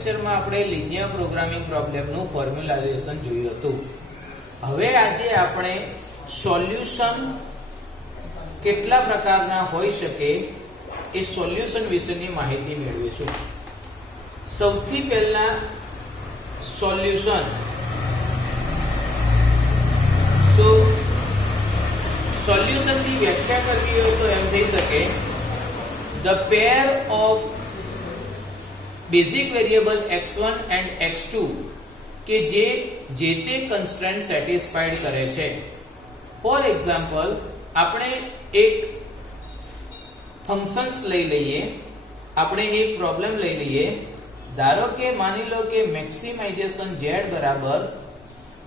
લેક્ચરમાં આપણે linear programming પ્રોબ્લેમનું ફોર્મ્યુલાઇઝેશન જોયું હતું. હવે આજે આપણે સોલ્યુશન કેટલા પ્રકારના હોઈ શકે એ સોલ્યુશન વિશેની માહિતી મેળવીશું. સૌથી પહેલા સોલ્યુશન સોલ્યુશનની વ્યાખ્યા કરવી હોય તો એમ થઈ શકે the pair of basic variable x1 and x2 કે જે તે કન્સ્ટ્રેન્ટ સેટિસ્ફાઈડ કરે છે. ફોર એક્ઝામ્પલ આપણે એક ફંક્શન્સ લઈ લઈએ, આપણે એક પ્રોબ્લેમ લઈ લઈએ. ધારો કે માની લો કે મેક્સિમાઇઝેશન z બરાબર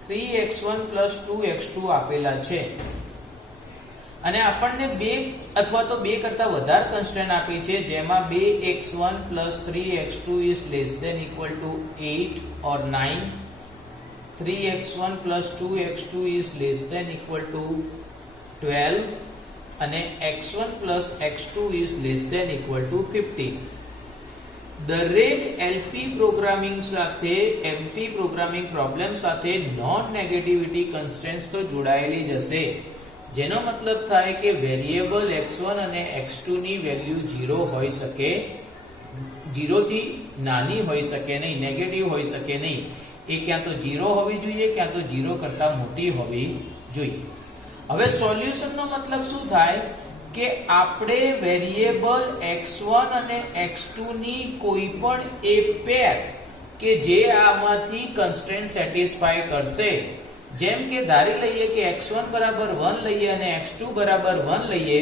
3x1 2x2 આપેલા છે અને આપણને બે અથવા તો બે કરતા વધારે કન્સ્ટ્રેન્ટ આપી છે જેમાં 2x1 3x2 is less than equal to 8 or 9, 3x1 2x2 is less than equal to 12 અને x1 x2 is less than equal to 15. દરેક એલપી પ્રોગ્રામિંગ સાથે એમપી પ્રોગ્રામિંગ પ્રોબ્લેમ સાથે નોન નેગેટિવિટી કન્સ્ટ્રેન્ટ્સ તો જોડાયેલી જ હશે, જેનો મતલબ થાય કે વેરિયેબલ x1 અને x2 ની વેલ્યુ 0 હોઈ શકે, 0 થી નાની હોઈ શકે નહીં, નેગેટિવ હોઈ શકે નહીં. એ ક્યાં તો 0 હોવી જોઈએ, ક્યાં તો 0 કરતા મોટી હોવી જોઈએ. હવે સોલ્યુશનનો મતલબ શું થાય કે આપણે વેરિયેબલ x1 અને x2 ની કોઈ પણ એ પેર કે જે આમાંથી કન્સ્ટ્રેન્ટ સેટિસ્ફાય કરશે, જેમ કે ધારી લઈએ કે x1 બરાબર 1 લઈએ અને x2 બરાબર 1 લઈએ,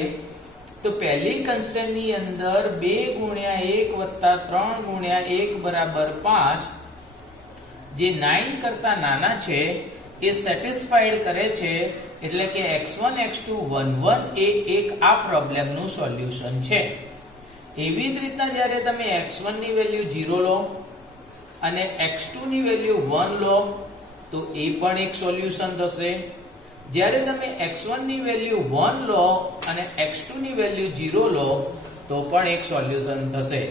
તો પહેલી કન્સ્ટ્રેન્ટ ની અંદર 2 ગુણ્યા 1 વત્તા 3 ગુણ્યા 1 બરાબર 5 જે 9 કરતા નાના છે એ સેટિસ્ફાઈડ કરે છે. એટલે કે x1 x2 1 1 એ એક આ પ્રોબ્લેમનું સોલ્યુશન છે. એવી જ રીતના જ્યારે તમે x1 ની વેલ્યુ 0 લો અને x2 ની વેલ્યુ 1 લો તો એ પણ એક સોલ્યુશન થશે. જ્યારે તમે x1 ની વેલ્યુ 1 લો અને x2 ની વેલ્યુ 0 લો તો પણ એક સોલ્યુશન થશે.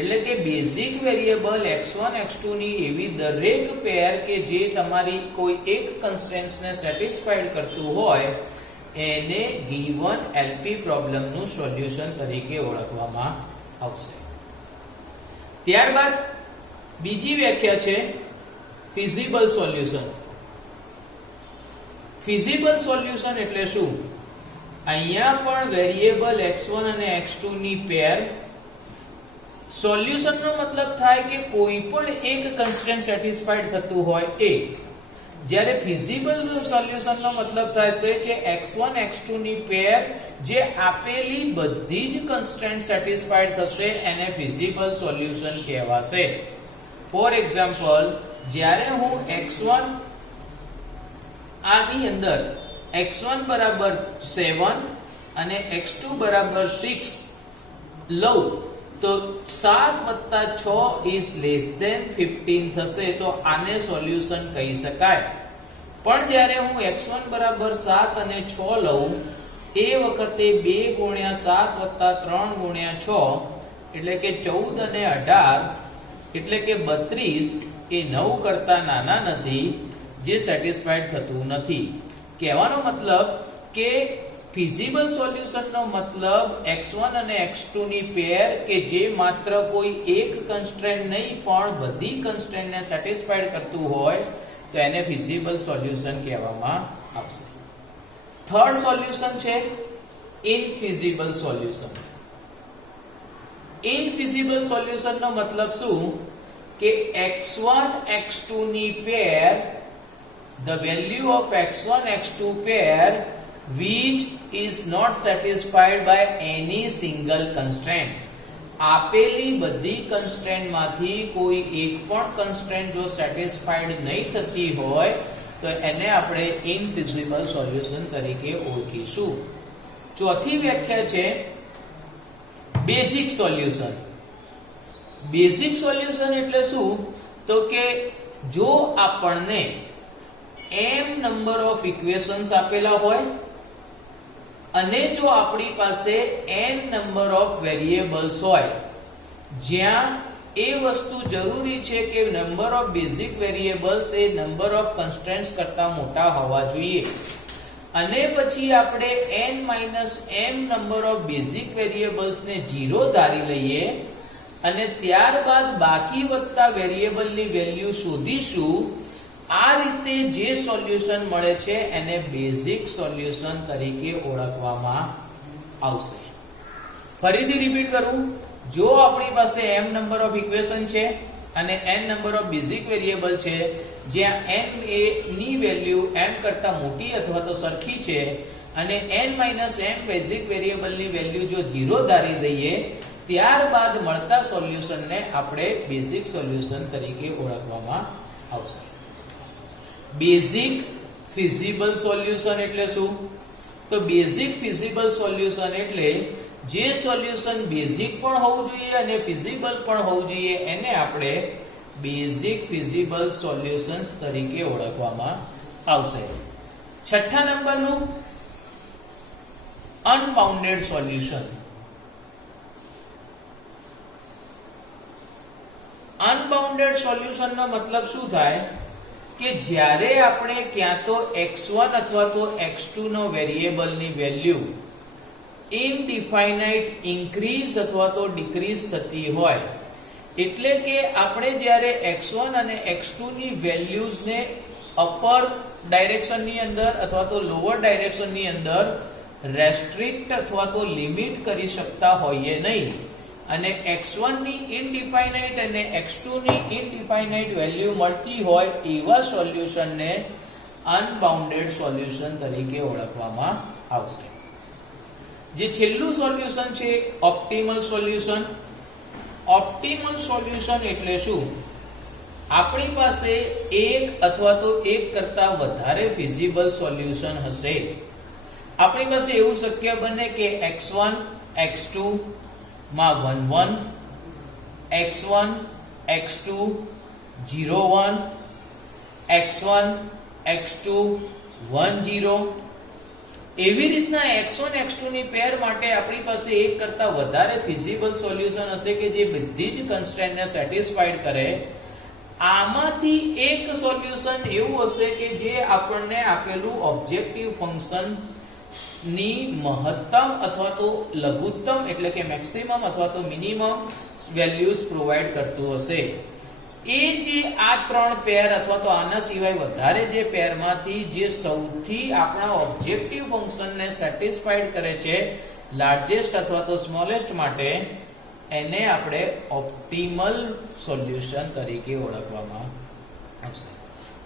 એટલે કે બેઝિક વેરિયેબલ x1 x2 ની એવી દરેક પેર કે જે તમારી કોઈ એક કન્સ્ટ્રેન્ટ્સને સેટિસ્ફાઈડ કરતું હોય એને ગિવન એલપી પ્રોબ્લેમનું સોલ્યુશન તરીકે ઓળખવામાં આવશે. ત્યારબાદ બીજી વ્યાખ્યા છે ફિઝિબલ સોલ્યુશન. ફિઝિબલ સોલ્યુશન એટલે શું? અહીંયા પણ વેરિયેબલ x1 અને x2 ની પેર. સોલ્યુશનનો મતલબ થાય કે કોઈ પણ એક કન્સ્ટ્રેન્ટ સેટિસ્ફાઈડ થતું હોય એ. જ્યારે ફિઝિબલ સોલ્યુશનનો મતલબ થાય છે કે x1 x2 ની પેર જે આપેલી બધી જ કન્સ્ટ્રેન્ટ સેટિસ્ફાઈડ થશે એને ફિઝિબલ સોલ્યુશન કહેવાશે. ફોર એક્ઝામ્પલ, જ્યારે હું x1 આની અંદર x1 બરાબર 7 અને x2 બરાબર 6 લઉં તો 7 વત્તા 6 is less than 15 થશે, તો આને સોલ્યુશન કહી શકાય. પણ જ્યારે હું x1 બરાબર 7 અને 6 લઉં એ વખતે 2 ગુણ્યા 7 વત્તા 3 ગુણ્યા 6 એટલે કે 14 અને 18 એટલે કે 32 એ 9 કરતા નાના નથી, જે સેટિસ્ફાઈડ થતું નથી. કહેવાનો મતલબ કે ફિઝિબલ સોલ્યુશનનો મતલબ x1 અને x2 ની પેર કે જે માત્ર કોઈ એક કન્સ્ટ્રેન્ટ નહીં પણ બધી કન્સ્ટ્રેન્ટને સેટિસ્ફાઈડ કરતું હોય તો એને ફિઝિબલ સોલ્યુશન કહેવામાં આવશે. થર્ડ સોલ્યુશન છે ઇનફિઝિબલ સોલ્યુશન. ઇનફિઝિબલ સોલ્યુશનનો મતલબ શું કે x1 x2 ની પેર, the value of x1 x2 pair which is not satisfied by any single constraint. આપેલી બધી કન્સ્ટ્રેન્ટ માંથી કોઈ એક પણ કન્સ્ટ્રેન્ટ જો સેટિસ્ફાઈડ નહીં થતી હોય તો એને આપણે ઇનફિઝિબલ સોલ્યુશન તરીકે ઓળખીશું. ચોથી વ્યાખ્યા છે બેઝિક સોલ્યુશન. બેઝિક સોલ્યુશન એટલે શું? તો કે જો આપણને m નંબર ઓફ ઇક્વેશન્સ આપેલા હોય અને જો આપણી પાસે n નંબર ઓફ વેરિયેબલ્સ હોય જ્યાં એ વસ્તુ જરૂરી છે કે number of basic variables A number of constraints કરતા મોટા હોવા જોઈએ અને પછી આપણે n - m number of basic variables ને 0 ધારી લઈએ અને ત્યારબાદ બાકી વધતા વેરિયેબલની વેલ્યુ શોધીશું. આ રીતે જે સોલ્યુશન મળે છે એને બેઝિક સોલ્યુશન તરીકે ઓળખવામાં આવશે. ફરીથી રિપીટ કરું, જો આપણી પાસે m નંબર ઓફ ઇક્વેશન છે અને n number of basic variable છે જ્યાં n એ ની વેલ્યુ m કરતા મોટી અથવા તો સરખી છે અને n - m બેઝિક વેરિયેબલની વેલ્યુ જો 0 ધારી દઈએ ત્યારબાદ મળતા સોલ્યુશનને આપણે બેઝિક સોલ્યુશન તરીકે ઓળખવામાં આવશે. બેઝિક ફિઝિબલ સોલ્યુશન એટલે શું? તો બેઝિક ફિઝિબલ સોલ્યુશન એટલે જે સોલ્યુશન બેઝિક પણ હોવું જોઈએ અને ફિઝિબલ પણ હોવું જોઈએ એને આપણે બેઝિક ફિઝિબલ સોલ્યુશન્સ તરીકે ઓળખવામાં આવશે. છઠ્ઠા નંબરનું અનબાઉન્ડેડ સોલ્યુશન. અનબાઉન્ડેડ સોલ્યુશનનો મતલબ શું થાય કે જ્યારે આપણે ક્યાં તો x1 અથવા તો x2 નો વેરિયેબલની વેલ્યુ ઇનડિફાઇનાઇટ ઇન્ક્રીઝ અથવા તો ડિક્રીઝ થતી હોય, એટલે કે આપણે જ્યારે x1 અને x2 ની વેલ્યુઝને અપર ડાયરેક્શનની અંદર અથવા તો લોઅર ડાયરેક્શનની અંદર રેસ્ટ્રિક્ટ અથવા તો લિમિટ કરી શકતા હોઈએ નહીં અને x1 ની ઇનડિફાઇનાઇટ અને x2 ની ઇનડિફાઇનાઇટ વેલ્યુ મળતી હોય એવા સોલ્યુશનને અનબાઉન્ડેડ સોલ્યુશન તરીકે ઓળખવામાં આવશે. જે છેલ્લું સોલ્યુશન છે ઓપ્ટિમલ સોલ્યુશન. ઓપ્ટિમલ સોલ્યુશન એટલે શું? આપણી પાસે એક અથવા તો એક કરતા વધારે ફિઝિબલ સોલ્યુશન હશે. આપણી પાસે એવું શક્ય બને કે x1 x2 માં 1 1, x1 x2 0 1, x1 x2 1 0. એવી રીતના x1 x2 ની પેર માટે આપણી પાસે એક કરતા વધારે ફિઝિબલ સોલ્યુશન હશે કે જે બધી જ કન્સ્ટ્રેન્ટને સેટિસ્ફાઈડ કરે. આમાંથી એક સોલ્યુશન એવું હશે કે જે આપણને આપેલું ઓબ્જેક્ટિવ ફંક્શન ની મહત્તમ અથવા તો લઘુત્તમ એટલે કે મેક્સિમમ અથવા તો મિનિમમ વેલ્યુઝ પ્રોવાઈડ કરતું હશે. એ જે આ ત્રણ પેર અથવા તો આના સિવાય વધારે જે પેરમાંથી જે સૌથી આપણા ઓબ્જેક્ટિવ ફંક્શનને સેટિસ્ફાઈડ કરે છે લાર્જેસ્ટ અથવા તો સ્મોલેસ્ટ માટે, એને આપણે ઓપ્ટિમલ સોલ્યુશન તરીકે ઓળખવામાં આવશે.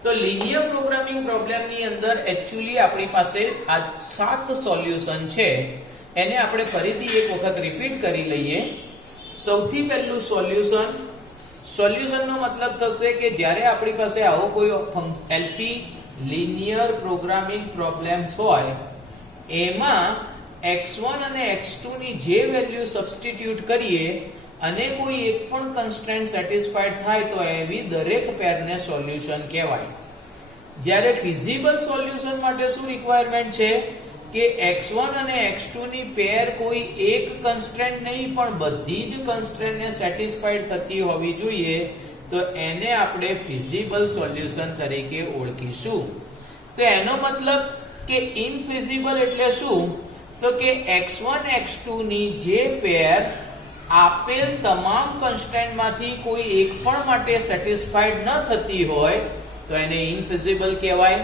તો લિનિયર પ્રોગ્રામિંગ પ્રોબ્લેમની અંદર એકચ્યુઅલી આપણી પાસે આ 7 સોલ્યુશન છે. એને આપણે ફરીથી એક વખત રિપીટ કરી લઈએ. સૌથી પહેલું સોલ્યુશનનો મતલબ થશે કે જ્યારે આપણી પાસે આવો કોઈ એલપી લિનિયર પ્રોગ્રામિંગ પ્રોબ્લેમ્સ હોય એમાં x1 અને x2 ની જે વેલ્યુ સબસ્ટિટ્યુટ કરીએ અને કોઈ એક પણ કન્સ્ટ્રેન્ટ સેટિસ્ફાઈડ થાય તો એવી દરેક પેરને સોલ્યુશન કહેવાય. જ્યારે ફિઝિબલ સોલ્યુશન માટે શું રિક્વાયરમેન્ટ છે કે x1 અને x2 ની પેર કોઈ એક કન્સ્ટ્રેન્ટ નહીં પણ બધી જ કન્સ્ટ્રેન્ટને સેટિસ્ફાઈડ થતી હોવી જોઈએ, તો એને આપણે ફિઝિબલ સોલ્યુશન તરીકે ઓળખીશું. તો એનો મતલબ કે ઇનફિઝિબલ એટલે શું? તો કે x1 x2 ની જે પેર આપેલ તમામ કન્સ્ટ્રેન્ટમાંથી કોઈ એક પણ માટે સેટિસ્ફાઈડ ન થતી હોય તો એને ઇનફિઝિબલ કહેવાય.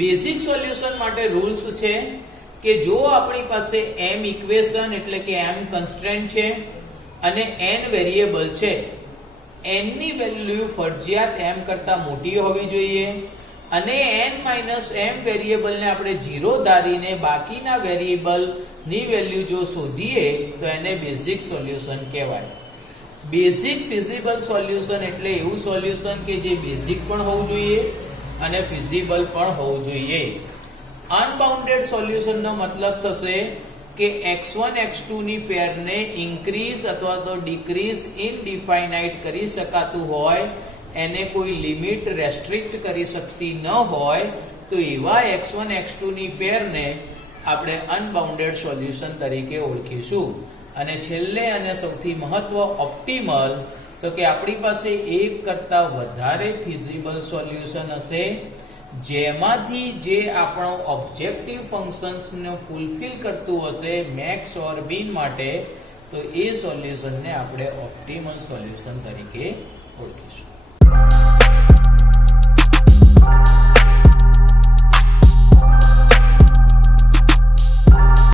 બેઝિક સોલ્યુશન માટે રૂલ્સ છે કે જો આપણી પાસે m ઇક્વેશન એટલે કે m કન્સ્ટ્રેન્ટ છે અને n વેરિયેબલ છે, n ની વેલ્યુ ફરજિયાત m કરતા મોટી હોવી જોઈએ અને n - m વેરિયેબલને આપણે 0 ધારીને બાકીના વેરિયેબલ ની વેલ્યુ જો શોધીએ તો એને બેઝિક સોલ્યુશન કહેવાય. બેઝિક ફિઝિબલ સોલ્યુશન એટલે એવું સોલ્યુશન કે જે બેઝિક પણ હોવું જોઈએ અને ફિઝિબલ પણ હોવું જોઈએ. અનબાઉન્ડેડ સોલ્યુશનનો મતલબ થશે કે x1 x2 ની પેરને ઇન્ક્રીઝ અથવા તો ડિક્રીઝ ઇનડિફાઇનાઇટ કરી શકાતું હોય, એને કોઈ લિમિટ રેસ્ટ્રિક્ટ કરી શકતી ન હોય, તો એવા x1 x2 ની પેરને આપણે અનબાઉન્ડેડ સોલ્યુશન તરીકે ઓળખીશું. અને છેલ્લે અને સૌથી મહત્વ ઓપ્ટિમલ, તો કે આપણી પાસે એક કરતા વધારે ફિઝિબલ સોલ્યુશન હશે જેમાંથી જે આપણો ઓબ્જેક્ટિવ ફંક્શન્સને ફૂલફિલ કરતું હશે મેક્સ ઓર મિન માટે, તો એ સોલ્યુશનને આપણે ઓપ્ટિમલ સોલ્યુશન તરીકે